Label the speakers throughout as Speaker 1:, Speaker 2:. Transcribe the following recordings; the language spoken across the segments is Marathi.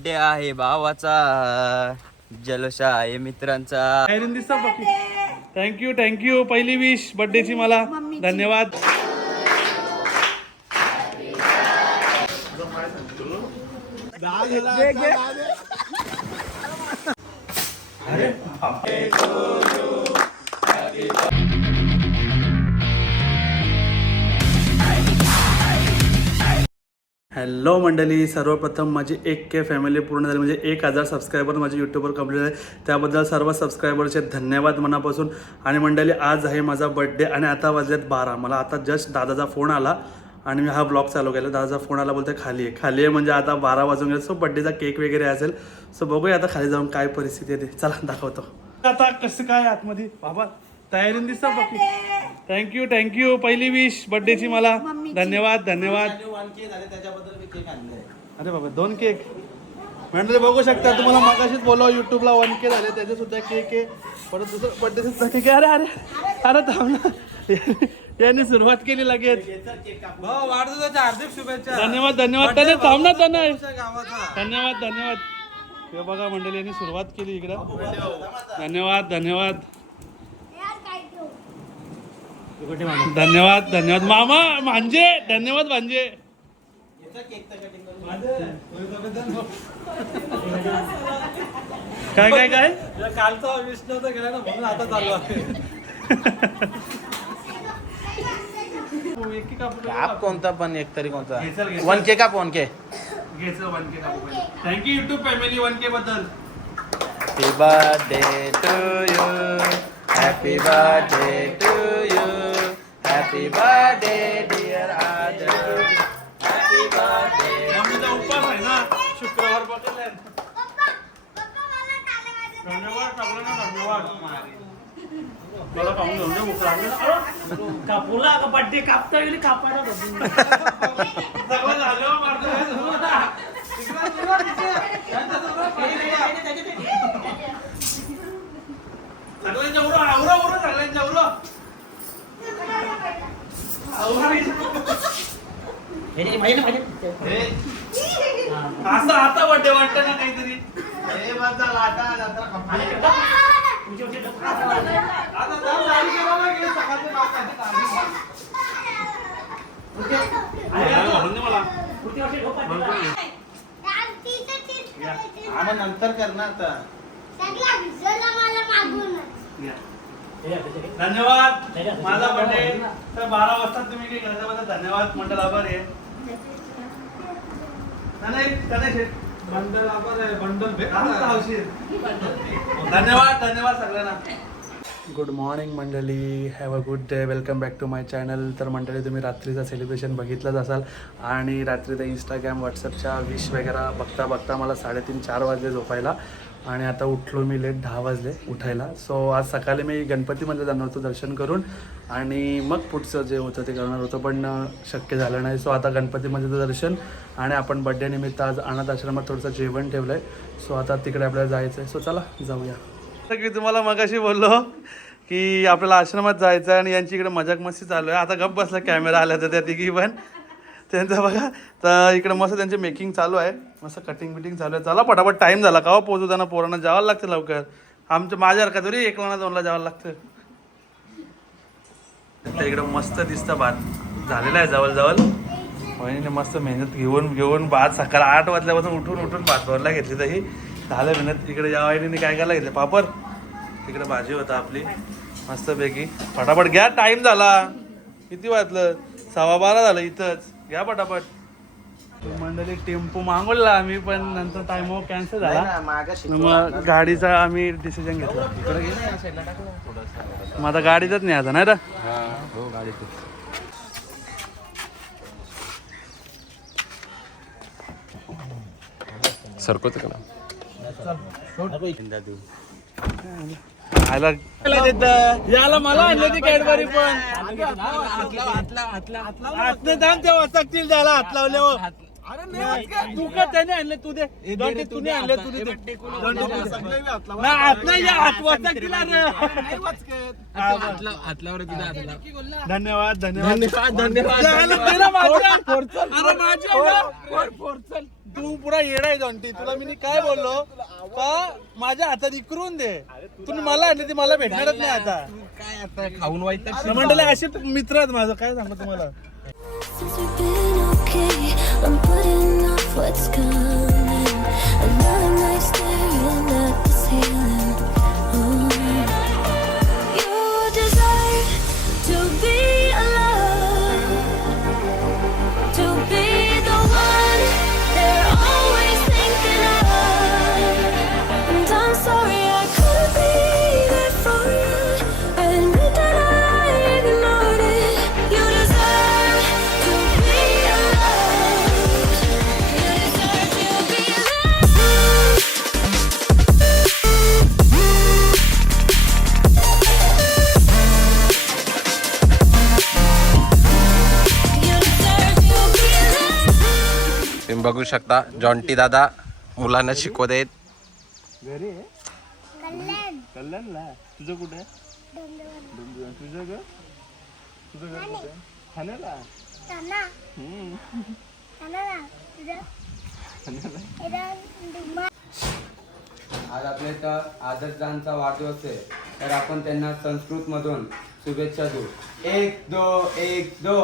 Speaker 1: बर्थडे आहे भावाचा. जलशा आहे मित्रांचा.
Speaker 2: बाहेरून दिसतो थँक्यू थँक्यू पहिली विश बर्थडेची मला. धन्यवाद. हॅलो मंडळी सर्वप्रथम माझी एक के फॅमिली पूर्ण झाली म्हणजे एक हजार सबस्क्रायबर माझे यूट्यूबवर कंप्लीट झाले. त्याबद्दल सर्व सबस्क्रायबरचे धन्यवाद मनापासून. आणि मंडळी आज आहे माझा बड्डे आणि आता वाजलेत बारा. मला आता जस्ट दादाचा फोन आला आणि मी हा ब्लॉग चालू केला. दादाचा फोन आला बोलतोय खाली आहे खाली आहे म्हणजे आता बारा वाजून गेले. सो बड्डेचा केक वगैरे असेल. सो बघूया आता खाली जाऊन काय परिस्थिती आहे ते. चला दाखवतो. आता कसं काय आतमध्ये? बाबा तयारीने दिसतं बाकी. थँक्यू थँक्यू पहिली विश बर्थडेची मला. धन्यवाद धन्यवाद. अरे बाबा दोन केक म्हणजे बघू शकता तुम्हाला मगाशीच बोलाव युट्यूबला वन के झाले त्याचे सुद्धा केक आहे. परत दुसरं बर्थडे सुद्धा केक आहे. अरे अरे अरे थांब ना. यांनी सुरुवात केली लगेच.
Speaker 3: वाढदिवसाच्या हार्दिक शुभेच्छा.
Speaker 2: धन्यवाद धन्यवाद. त्याने थांब ना त्यांना. धन्यवाद धन्यवाद. हे बघा मंडळी यांनी सुरुवात केली इकडं. धन्यवाद धन्यवाद. धन्यवाद धन्यवाद. मामा भांजे धन्यवाद भांजे काय काय काय?
Speaker 3: कालचा विष नव्हता गेला ना म्हणून आता चालू आहे.
Speaker 4: आप कोणता पण एक तरी कोणता. वन के का वन के?
Speaker 2: घ्यायचं one K thank you YouTube family one K बद्दल.
Speaker 4: Happy birthday to you happy birthday to happy birthday dear Aadar happy birthday
Speaker 2: आमचा आहे ना. शुक्रवार बघितलाय धन्यवाद सगळ्यांना धन्यवाद. मला खाऊन घेऊन दे भूक लागली.
Speaker 5: कापूला का बड्डे कापता येईल कापायला
Speaker 2: सगळं झालं हो, मारतो. सगळ्यांच्या उरो आवरो उरो सगळ्यांच्या उरो
Speaker 5: हे नाही, माहिती नाही, माहिती नाही.
Speaker 2: असं आता बड्डे वाटतं ना काहीतरी
Speaker 5: तुमच्या वरती डोकं.
Speaker 3: आता
Speaker 4: नंतर आता
Speaker 2: या.
Speaker 5: हे आहे, त्याचे-
Speaker 2: धन्यवाद. माझा बर्थडे तर बारा वाजता तुम्ही काही घराच्याबद्दल धन्यवाद मंडळ आभार आहे. नाही, नाही, नाही, शेठ.
Speaker 3: बंडल आपण आहे, बंडल भेट
Speaker 2: आमचा हौशीर. धन्यवाद धन्यवाद सगळ्यांना. गुड मॉर्निंग मंडळी. Have a good day welcome back to my channel तर मंडळी तुम्ही रात्रीचं सेलिब्रेशन बघितलंच असाल. आणि रात्री ते इंस्टाग्राम व्हॉट्सअपच्या विश वगैरे बघता बघता मला साडेतीन चार वाजले झोपायला. आणि आता उठलो मी लेट दहा वाजले उठायला. सो आज सकाळी मी गणपतीमध्ये जाणार होतो दर्शन करून आणि मग पुढचं जे होतं ते करणार होतं पण शक्य झालं नाही. सो आता गणपतीमध्येचं दर्शन आणि आपण बड्डे निमित्त आज अनाथ आश्रमात थोडंसं जेवण ठेवलं आहे सो आता तिकडे आपल्याला जायचं आहे सो चला जाऊया. मी तुम्हाला मगाशी बोललो की आपल्याला आश्रमात जायचं आहे आणि यांची इकडे मजाक मस्ती चालू आहे. आता गप्प बसला कॅमेरा आला तर त्या तिघी पण. त्यांचं बघा. तर इकडे मस्त त्यांचे मेकिंग चालू आहे. मस्त कटिंग बिटिंग चालू आहे. चला पटापट टाईम झाला. का पोहोचू त्यांना पोरांना? जावं लागतं लवकर. आमच्या माझ्यासारखा तरी एकला दोनला जावं लागतं. तर इकडं मस्त दिसतं भात. झालेला आहे जवळजवळ. वहिनीने मस्त मेहनत घेऊन घेऊन भात सकाळ आठ वाजल्यापासून उठून उठून भात भरला घेतली तर ही झालं मेहनत. इकडे या वहिनीने काय करायला घेतलं? पापड. तिकडे भाजी होता आपली. मस्तपैकी. फटाफट घ्या टाईम झाला. किती वाजलं? सव्वा बारा झालं इथंच. घ्या पटापट. मंडळी टेम्पो मागवला आम्ही पण नंतर टाइम कॅन्सल झाला. मग गाडीचा आम्ही डिसिजन घेतला. मग आता गाडीतच नाही आता नाही रे याला मला आणली ती कॅडबरी पण. आतलं जाऊन तेव्हा सकतील त्याला हात लावल्यावर तू का त्याने आणले तू दे? दोन ते तुने आणले तू दे ते. तू. नाही, हात हात. हा. धन्यवाद धन्यवाद. धन्यवाद अरे. तू पुरा येणार जॉन्टी तुला मी काय बोललो? का माझ्या हातात इकरून दे. तुम्ही मला आणले ते मला भेटणारच नाही आता.
Speaker 1: काय आता खाऊन वाईट
Speaker 2: म्हणलं असे मित्र आहेत माझं. काय सांगतो तुम्हाला?
Speaker 1: बघू शकता. जॉन्टी दादा मुलांना शिकवत आहेत.
Speaker 2: कल्याणला? तुझं कुठे? तुझं ग? तुझं घर कुठे? ठाण्याला?
Speaker 6: आज आपल्या इथं आदर्शांचा वाढदिवस आहे. तर आपण त्यांना संस्कृत मधून शुभेच्छा देऊ. एक दो एक दो.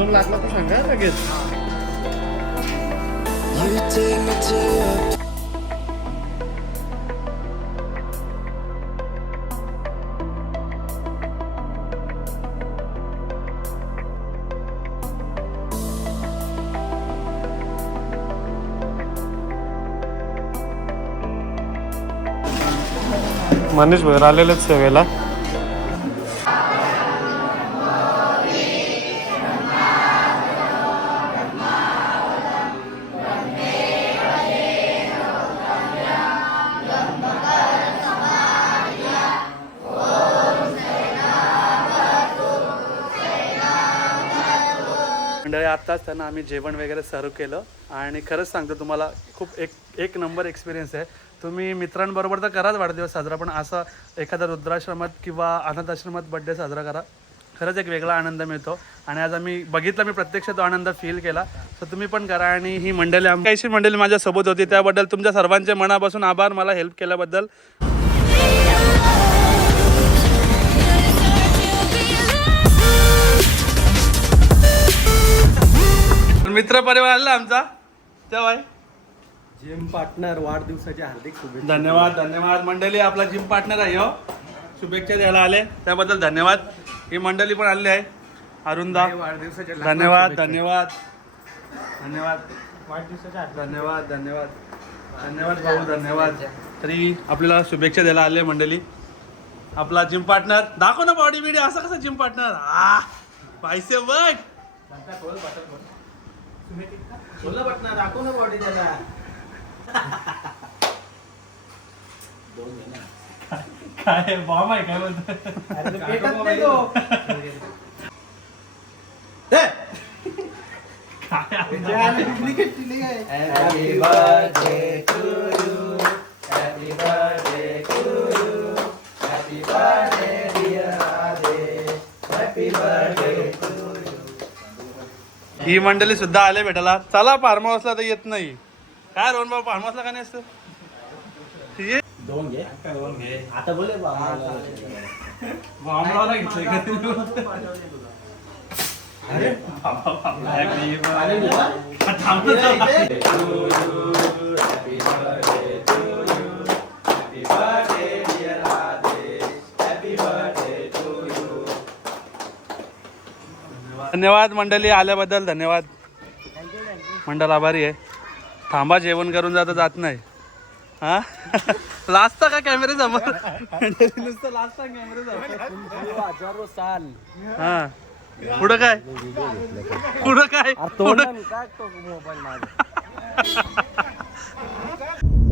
Speaker 2: अजून लागला तर सांगा लगेच. मनीष भर आलेलेच सेवेला. आत्ताच त्यांना आम्ही जेवण वगैरे सर्व केलं. आणि खरंच सांगतो तुम्हाला खूप एक एक नंबर एक्सपिरियन्स आहे. तुम्ही मित्रांबरोबर तर कराच वाढदिवस साजरा पण असा एखाद्या रुद्राश्रमात किंवा अनाथाश्रमात बड्डे साजरा करा. खरंच एक वेगळा आनंद मिळतो. आणि आज आम्ही बघितलं मी प्रत्यक्ष तो आनंद फील केला. तर तुम्ही पण करा आणि ही मंडळी आम- मंडळी माझ्यासोबत होती त्याबद्दल तुमच्या सर्वांचे मनापासून आभार मला हेल्प केल्याबद्दल. मित्र परिवार आला आमचा. तेव्हा
Speaker 3: जिम पार्टनर वाढदिवसाच्या हार्दिक शुभेच्छा.
Speaker 2: धन्यवाद धन्यवाद. मंडळी आपला जिम पार्टनर आहे हो. शुभेच्छा द्यायला आले. त्याबद्दल धन्यवाद. ही मंडळी पण आलेली आहे. अरुणदा
Speaker 3: वाढदिवसाच्या
Speaker 2: धन्यवाद धन्यवाद. धन्यवाद.
Speaker 3: वाढदिवसाच्या
Speaker 2: धन्यवाद धन्यवाद. धन्यवाद भाऊ धन्यवाद. तरी आपल्याला शुभेच्छा द्यायला आले मंडळी. आपला जिम पार्टनर. दाखव ना बॉडी बिडी असं कसं जिम पार्टनर? आ पैसे बघ.
Speaker 3: बोला पटना दाखव ना बॉडी त्याला
Speaker 2: काय बॉम्ब आहे काय बोलतो
Speaker 3: अरे तो पेटत नाही तो
Speaker 2: काय
Speaker 6: Happy birthday.
Speaker 2: ही मंडळी सुद्धा आले भेटायला. चला फार्म हाऊसला तर येत नाही. काय रोहन बाबा फार्म हाऊसला का नाही असतं? ये.
Speaker 5: दोन घे. दोन घे. आता बोले
Speaker 6: Happy birthday. to
Speaker 2: धन्यवाद मंडळी आल्याबद्दल धन्यवाद. मंडळ आभारी आहे. थांबा जेवण करून जाता जात नाही. हा? लाजता का कॅमेरे समोर नुसतं लाजता कॅमेरे समोर हा. पुढं काय? पुढं काय?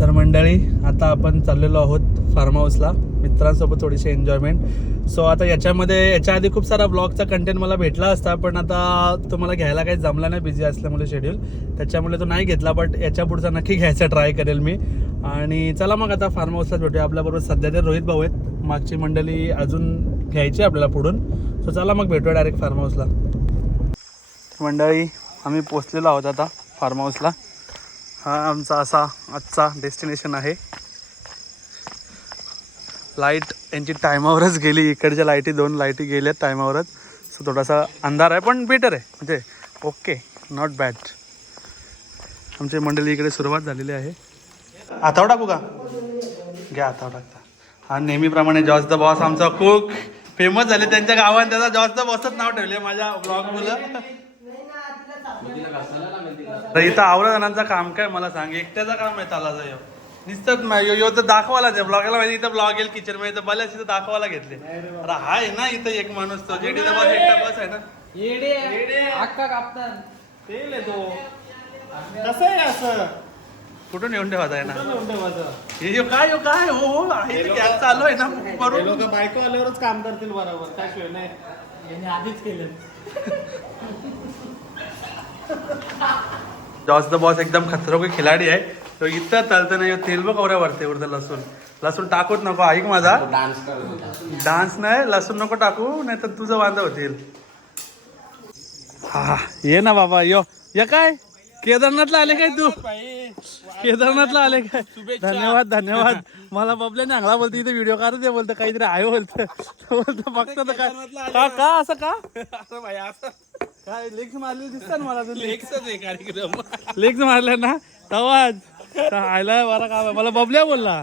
Speaker 2: तर मंडळी आता आपण चाललेलो आहोत फार्म हाऊसला मित्रांसोबत थोडीशी एन्जॉयमेंट सो आता याच्यामध्ये याच्या आधी खूप सारा ब्लॉगचा कंटेंट मला भेटला असता पण आता तुम्हाला घ्यायला काही जमला नाही बिझी असल्यामुळे शेड्यूल त्याच्यामुळे तो नाही घेतला बट याच्या पुढचा नक्की घ्यायचा ट्राय करेल मी. आणि चला मग आता फार्म हाऊसला भेटूया. आपल्याबरोबर सध्या ते रोहित भाऊ आहेत. मागची मंडळी अजून घ्यायची आहे आपल्याला पुढून. सो चला मग भेटूया डायरेक्ट फार्म हाऊसला मंडळी आम्ही पोचलेलो आहोत आता फार्म हाऊसला हा आमचा असा आजचा डेस्टिनेशन आहे. लाइट यांची टायमावरच गेली. इकडच्या लाईटी दोन लाईटी गेल्या टायमावरच. सो थोडासा अंधार आहे पण बेटर आहे. म्हणजे ओके नॉट बॅड आमची मंडळी इकडे सुरुवात झालेली आहे. हातावर टाकू का? घ्या हातावर टाकता हा नेहमीप्रमाणे जॉर्ज द बॉस आमचा कुक फेमस झाले त्यांच्या गावात. त्याचा जॉर्ज द बॉसच नाव ठेवले माझ्या ब्लॉग मुलं इथं आवरा जणांचं काम काय? मला सांग. एकट्याचं काम आहे तालाचं नुसतं म- ह्यो ह्यो तर दाखवायला ते ब्लॉगला माहिती इथं ब्लॉग येईल किचनमध्ये. तर बल्याच इथं दाखवायला घेतले. अरे हा आहे ना इथं एक माणूस तो. जेडीचा बस एकटा बस आहे ना.
Speaker 3: अक्का कापतान.
Speaker 2: तेल आहे तो.
Speaker 3: कसं आहे असं?
Speaker 2: कुठून येऊन ठेवायचा आहे ना हे ह्यो काय ह्यो काय? हो हो आहे ते गॅस चालू आहे ना. बरोबर
Speaker 3: लोक बायको आल्यावरच काम करतील बरोबर. काय शिवाय नाही.
Speaker 5: यांनी आधीच केलं.
Speaker 2: जॉर्ज द बॉस एकदम खतरो के खिलाडी आहे. तो इथं चालतं नाही ह्यो तेल बघ कवऱ्या वरते वरतं लसूण. लसूण टाकूच नको ऐक माझा.
Speaker 6: डान्स
Speaker 2: नाही लसूण नको टाकू नाही तर तुझं वांदा होतील. हा ये ना बाबा यो. या काय? केदारनाथला आले काय तू? केदारनाथला आले काय? धन्यवाद धन्यवाद. मला बबले नांगला बोलतो इथे व्हिडिओ काढू दे बोलतो काहीतरी आहे बोलतो. बोलतो फक्त तर काय. का का असं का? काय लेग्स मारले दिसतात मला कार्यक्रम. लेग्स मारले ना? तवाच. आयला बरा का मला बबल्या बोलला.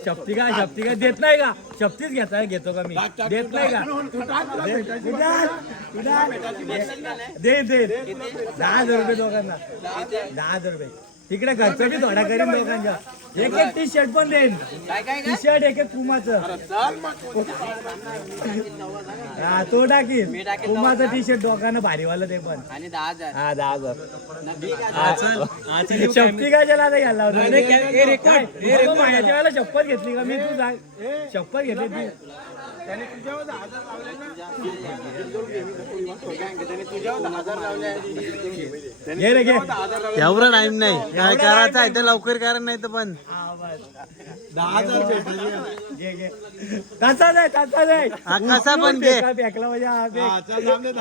Speaker 5: शक्ती काय शक्ती काय देत नाही का शक्तीच घेताय घेतो का मी देत नाही का दे दे. दहा हजार रुपये दोघांना. दहा हजार रुपये. तिकडे खर्च बी थोडा करीन दोघांचा एक एक टी शर्ट पण देईन टी शर्ट एक एक पुमाचं हा तो टाकीन. पुमाचं टी शर्ट दोघांना भारीवालं ते पण. आणि दहा हजार. हा दहा हजार. शक्ती काय त्याला आता घ्यायला महिन्याच्या वेळेला शपथ घेतली का? मी तू सांग. शपथ घेतली ती घे रे घे.
Speaker 3: एवढा टाइम नाही. काय करायचं आहे ते लवकर करा नाही तर पण.
Speaker 5: दहा हजार
Speaker 3: हा, कसा पण घे.
Speaker 5: फेका फेकला म्हणजे हा.
Speaker 3: दहा हजार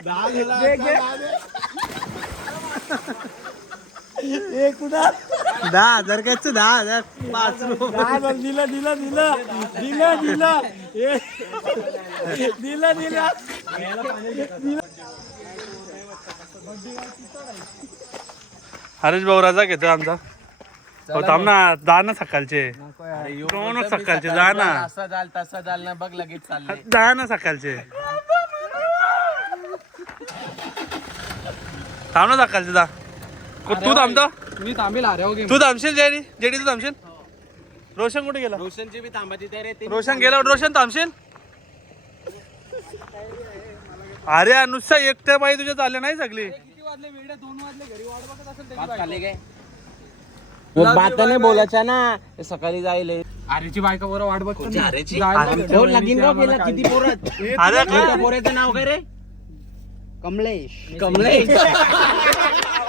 Speaker 3: दहा हजार
Speaker 5: घे, घे. ए कुठं?
Speaker 3: दहा हजार काय तू दहा हजार. पाच
Speaker 5: दहा हजार दिलं दिलं दिलं. दिलं दिलं. दिलं दिलं.
Speaker 2: हरेश भाऊ रजा घेतो आमचा. हो थांब ना जा ना सकाळचे. कोण सकाळचे? जा ना.
Speaker 4: असं जाल तसं जाल ना बघ लगेच चालले.
Speaker 2: जा ना सकाळचे. थांब ना सकाळचे जा. तू थांबतो
Speaker 3: मी थांबेल गेम.
Speaker 2: तू थांबशील जेडी जेडी तू थांबशील? रोशन कुठे गेला?
Speaker 4: रोशनची बी थांबायची ते रे ते
Speaker 2: रोशन गेला रोशन थांबशील? अरे नुसतं एकट्या बाई तुझ्या चालल्या नाही सगळी.
Speaker 4: खाली काय बात नाही बोलायचा ना सकाळी जाईल
Speaker 3: अरेची बायका बरोबर वाट बघतो
Speaker 4: अरेची लगीन का केला? किती पोरत
Speaker 2: अरे
Speaker 4: पोऱ्याचं नाव काय रे? कमलेश. कमलेश.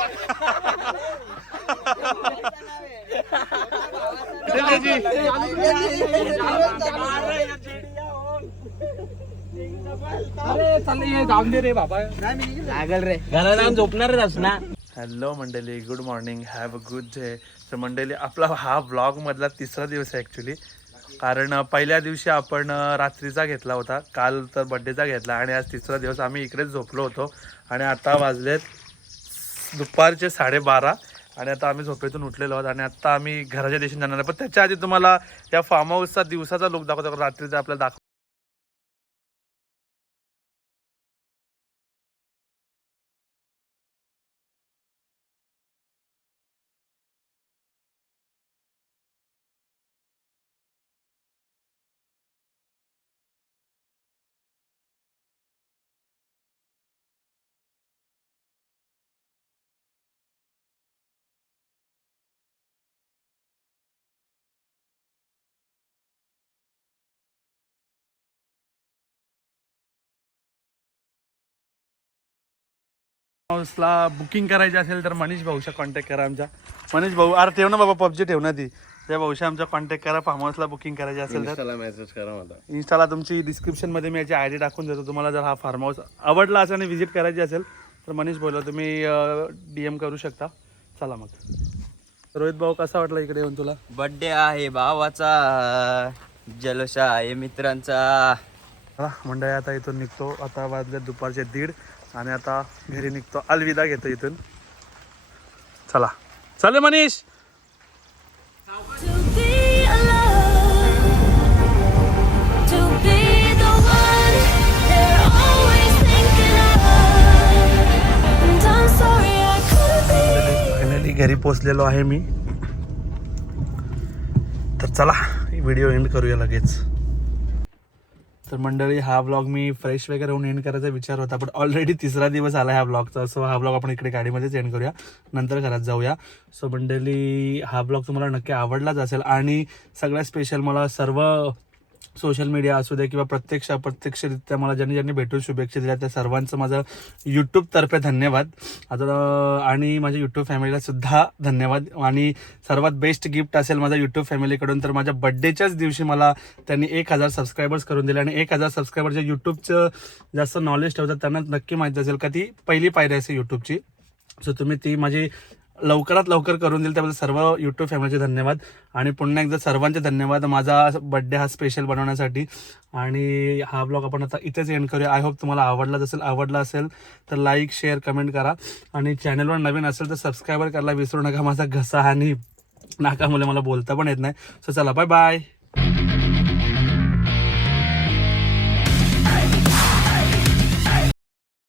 Speaker 3: अरे चालले ये जाऊन दे रे बाबा.
Speaker 4: लागल रे. घरात जाऊन झोपणारच ना?
Speaker 2: हॅलो मंडळी. Good morning have a good day तर मंडळी आपला हा ब्लॉग मधला तिसरा दिवस आहे ॲक्च्युली कारण पहिल्या दिवशी आपण रात्रीचा घेतला होता. काल तर बड्डेचा घेतला. आणि आज तिसरा दिवस आम्ही इकडेच झोपलो होतो. आणि आता वाजलेत दुपारचे साडेबारा. आणि आता आम्ही झोपेतून उठलेलो आहोत आणि आता आम्ही घराच्या दिशेने जाणार आहे पण त्याच्या आधी तुम्हाला या फार्म हाऊसचा दिवसाचा लुक दाखवतो. रात्रीचा आपल्याला दाखव हाऊसला बुकिंग करायची असेल तर मनीष भाऊशा कॉन्टॅक्ट करा आमच्या. मनीष भाऊ अरे ठेव ना बाबा पबजी ठेव ना ती. त्या भाऊशा आमच्या कॉन्टॅक्ट करा फार्म हाऊसला बुकिंग करायची असेल तर.
Speaker 4: मेसेज करा मला.
Speaker 2: इन्स्टाला तुमची डिस्क्रिप्शनमध्ये मी याची आय डी टाकून देतो. तुम्हाला जर हा फार्म हाऊस आवडला असेल आणि व्हिजिट करायची असेल तर मनीष बोला तुम्ही डी एम करू शकता. चला मग. रोहित भाऊ कसा वाटला इकडे येऊन तुला?
Speaker 1: बर्थडे आहे भावाचा. जलोषा आहे मित्रांचा.
Speaker 2: चला मंडळी आता इथून निघतो. आता वाजले दुपारचे दीड. आणि आता घरी निघतो. अलविदा घेतो इथून. चला. चल मनीष. घरी पोचलेलो आहे मी. तर चला व्हिडिओ एंड करूया लगेच. तर मंडळी हा ब्लॉग मी फ्रेश वगैरे होऊन एंड करायचा विचार होता पण ऑलरेडी तिसरा दिवस आला ह्या ब्लॉगचा सो हा ब्लॉग आपण इकडे गाडीमध्येच एंड करूया. नंतर घरात जाऊया. सो मंडळी हा ब्लॉग तुम्हाला नक्की आवडलाच असेल. आणि सगळ्यात स्पेशल मला सर्व सोशल मीडिया असू दे किंवा प्रत्यक्ष अप्रत्यक्षरित्या मला ज्यांनी ज्यांनी भेटून शुभेच्छा दिल्या त्या सर्वांचं माझं यूट्यूबतर्फे धन्यवाद. आता आणि माझ्या यूट्यूब फॅमिलीला सुद्धा धन्यवाद. आणि सर्वात बेस्ट गिफ्ट असेल माझ्या यूट्यूब फॅमिलीकडून तर माझ्या बड्डेच्याच दिवशी मला त्यांनी एक हजार सबस्क्रायबर्स करून दिले. आणि एक हजार सबस्क्रायबरच्या यूट्यूबचं जास्त नॉलेज ठेवतात त्यांना नक्की माहिती असेल का ती पहिली पायरी असेल यूट्यूबची सो तुम्ही ती माझी लवकरात लवकर करून देईल. त्याबद्दल सर्व यूट्यूब फॅमिलीचे धन्यवाद. आणि पुन्हा एकदा सर्वांचे धन्यवाद. माझा बड्डे हा स्पेशल बनवण्यासाठी. आणि हा ब्लॉग आपण आता इथेच एंड करूया. आय होप तुम्हाला आवडलाच असेल आवडला असेल तर लाईक शेअर कमेंट करा. आणि चॅनलवर नवीन असेल तर सबस्क्राईबर करायला विसरू नका. माझा घसा आणि नाकामुळे मला बोलता पण येत नाही. सो चला बाय बाय